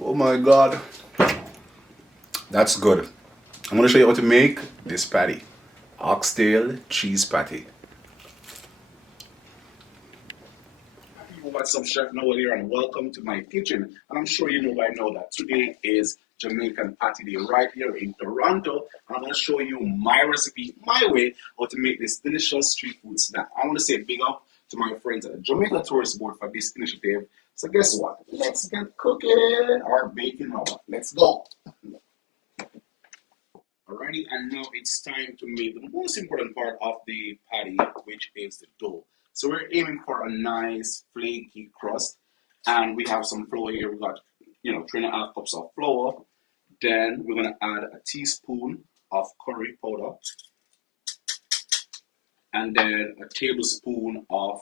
Oh my god. That's good. I'm gonna show you how to make this patty. Oxtail cheese patty. What's up, Chef Noel here, and welcome to my kitchen. And I'm sure you know by now that today is Jamaican Patty Day right here in Toronto. And I'm going to show you my recipe, my way, how to make this delicious street food snack. I want to say big up to my friends at the Jamaica Tourist Board for this initiative. So guess what? Let's get cooking or baking over. Let's go. Alrighty, and now it's time to make the most important part of the patty, which is the dough. So we're aiming for a nice flaky crust, and we have some flour here. We got 3.5 cups of flour. Then we're gonna add a teaspoon of curry powder, and then a tablespoon of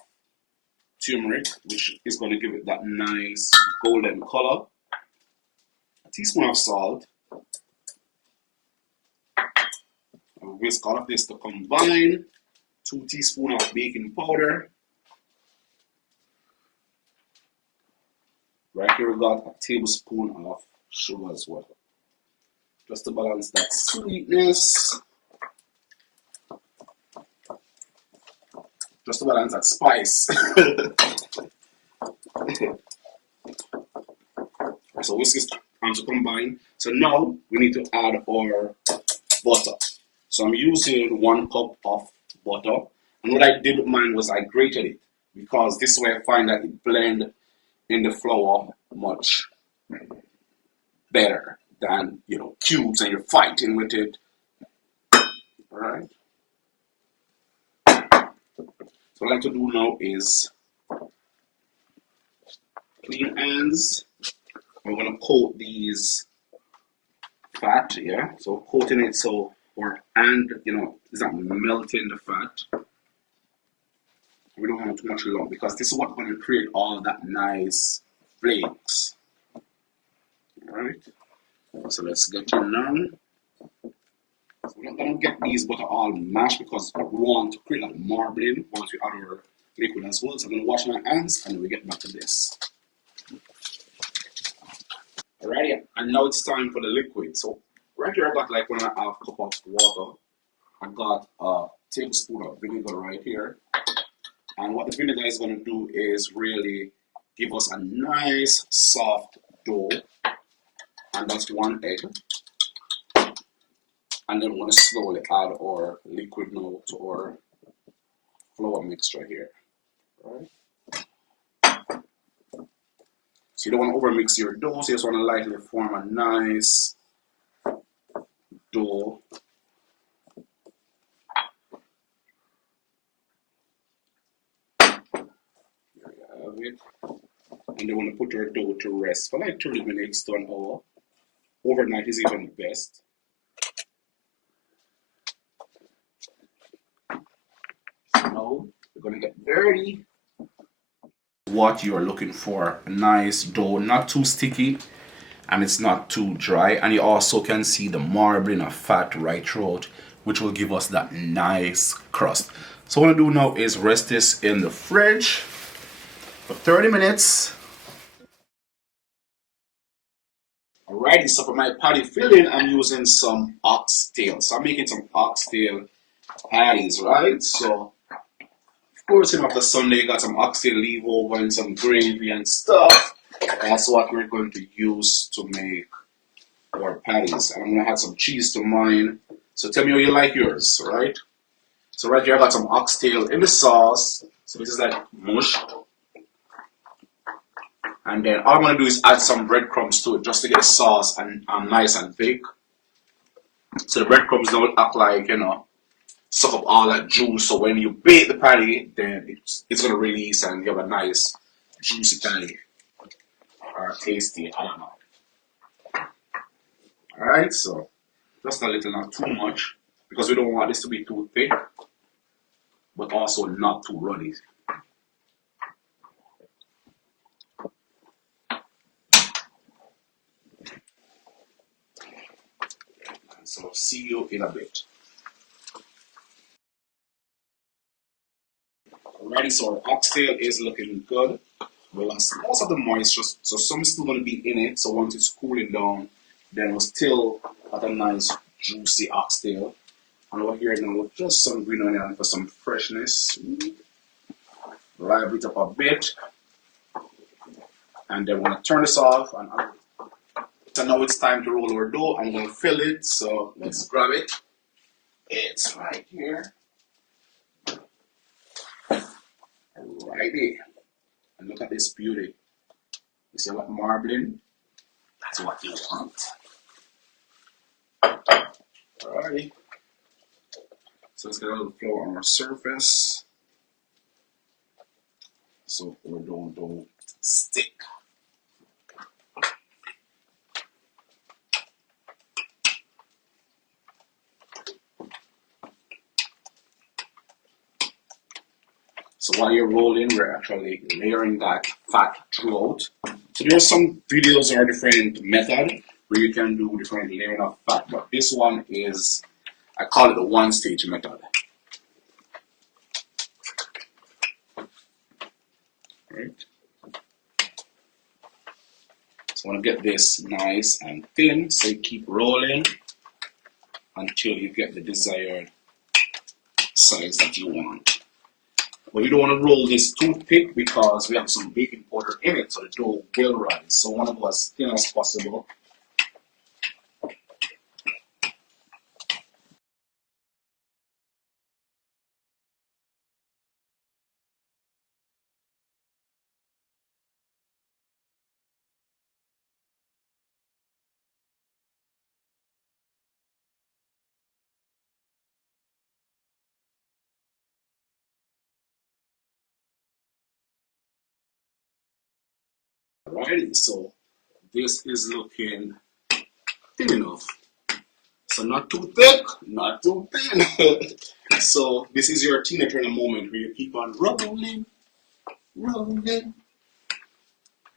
turmeric, which is gonna give it that nice golden color. A teaspoon of salt. Whisk all of this to combine. 2 teaspoons of baking powder. Right here we got a tablespoon of sugar as well. Just to balance that sweetness. Just to balance that spice. So whisk is time to combine. So now we need to add our butter. So I'm using 1 cup of butter. And what I did with mine was I grated it, because this way I find that it blends in the flour much better than cubes and you're fighting with it. Alright. So what I like to do now is clean hands. We're gonna coat these fat, yeah. So coating it so our hand, is not melting the fat. We don't want too much lump, because this is what's going to create all that nice flakes. Alright, so let's get in now. So we're not going to get these butter all mashed, because we want to create like marbling once we add our liquid as well. So I'm going to wash my hands and we get back to this. Alright, and now it's time for the liquid. So right here I got like 1.5 cup of water. I got a tablespoon of vinegar right here. And what the vinegar is going to do is really give us a nice soft dough. And that's 1 egg. And then we're going to slowly add our liquid now to our flour mixture here. Right? So you don't want to overmix your dough, so you just want to lightly form a nice dough. It. And they want to put your dough to rest for like 30 minutes to an hour. Overnight is even the best. So now we're going to get dirty. What you are looking for: a nice dough, not too sticky and it's not too dry, and you also can see the marbling of fat right throughout, which will give us that nice crust. So what I'm going to do now is rest this in the fridge for 30 minutes. Alrighty, so for my patty filling, I'm using some oxtail. So I'm making some oxtail patties, right? So, of course, after Sunday, you got some oxtail leave over and some gravy and stuff. That's what we're going to use to make our patties. And I'm going to add some cheese to mine. So tell me how you like yours, right? So right here, I got some oxtail in the sauce. So this is like mush. And then all I'm going to do is add some breadcrumbs to it just to get the sauce and nice and thick. So the breadcrumbs don't act like, suck up all that juice. So when you bake the patty, then it's going to release and you have a nice juicy patty. Or tasty, I don't know. Alright, so just a little, not too much. Because we don't want this to be too thick, but also not too runny. So see you in a bit. Alrighty, so our oxtail is looking good. we lost most of the moisture, so some is still going to be in it. So once it's cooling down, then we'll still have a nice juicy oxtail. And over here now with just some green onion for some freshness. Live it up a bit. And then we're going to turn this off. And so now it's time to roll our dough. I'm going to fill it. So let's grab it. It's right here. Righty. And look at this beauty. You see what marbling? That's what you want. Alrighty. So let's get a little flour on our surface. So we don't stick. So while you're rolling, we're actually layering that fat throughout. So there are some videos or different methods where you can do different layering of fat, but this one is, I call it the one-stage method. Right. So I want to get this nice and thin, so you keep rolling until you get the desired size that you want. But you don't want to roll this too thick because we have some baking powder in it, so the dough will rise. So I want to go as thin as possible. Alrighty, so this is looking thin enough. So not too thick, not too thin. So this is your Tina Turner moment where you keep on rolling, rolling.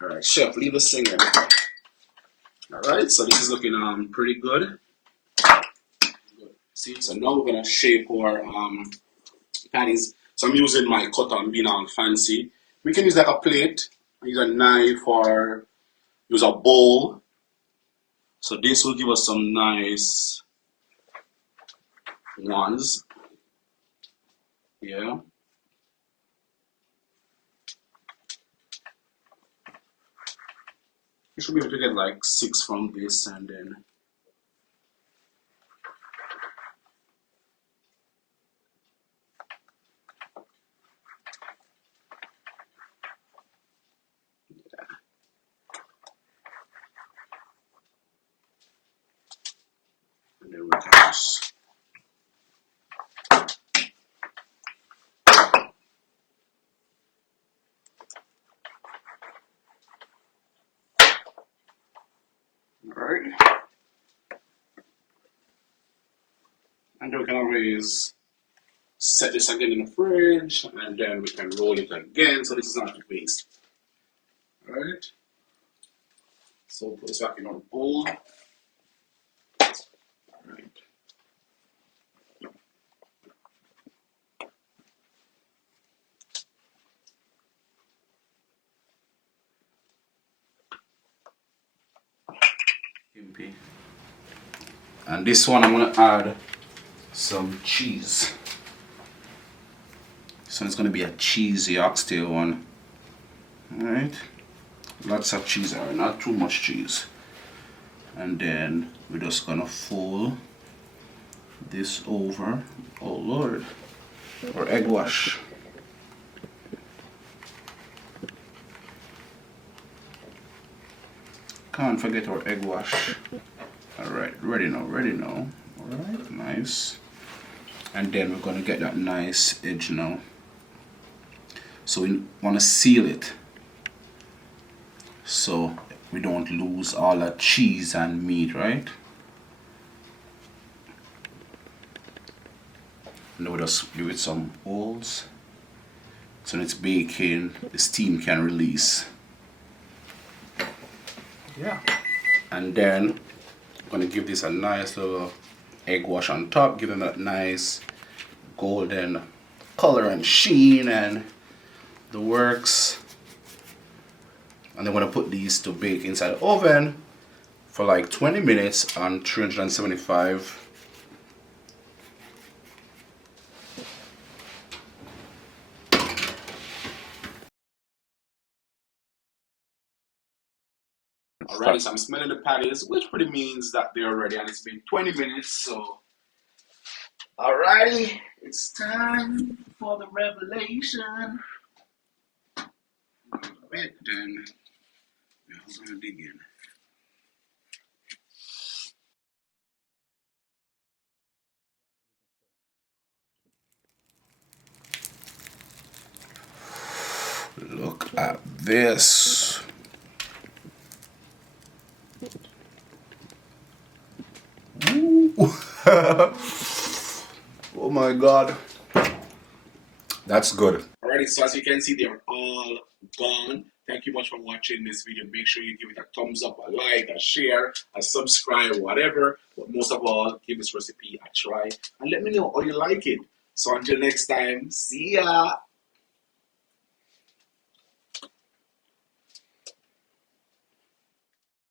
Alright, chef, leave the singer. Alright, so this is looking pretty good. See, so now we're gonna shape our patties. So I'm using my cotton being all fancy. We can use like a plate, use a knife, or use a bowl. So this will give us some nice ones. Yeah. You should be able to get like 6 from this, and then we can just alright. And then we can always set this again in the fridge, and then we can roll it again, so this is not a waste. Alright. So put this back in our bowl. Alright. And this one I'm gonna add some cheese. So it's gonna be a cheesy oxtail one. Alright. Lots of cheese, not too much cheese. And then we're just gonna fold this over. Oh Lord. Or egg wash. Can't forget our egg wash. Alright, ready now, ready now. Alright, nice. And then we're gonna get that nice edge now. So we wanna seal it, so we don't lose all that cheese and meat, right? And then we'll just give it some holes, so when it's baking, the steam can release. Yeah. And then I'm gonna give this a nice little egg wash on top, give them that nice golden color and sheen and the works. And then we're gonna put these to bake inside the oven for like 20 minutes on 375. Alrighty, so I'm smelling the patties, which pretty means that they're ready, and it's been 20 minutes, so alrighty, it's time for the revelation. Wait, then I'm gonna dig in. Look at this. Oh my god, that's good. Alrighty, so as you can see, they're all gone. Thank you much for watching this video. Make sure you give it a thumbs up, a like, a share, a subscribe, whatever. But most of all, give this recipe a try and let me know how you like it. So until next time, see ya.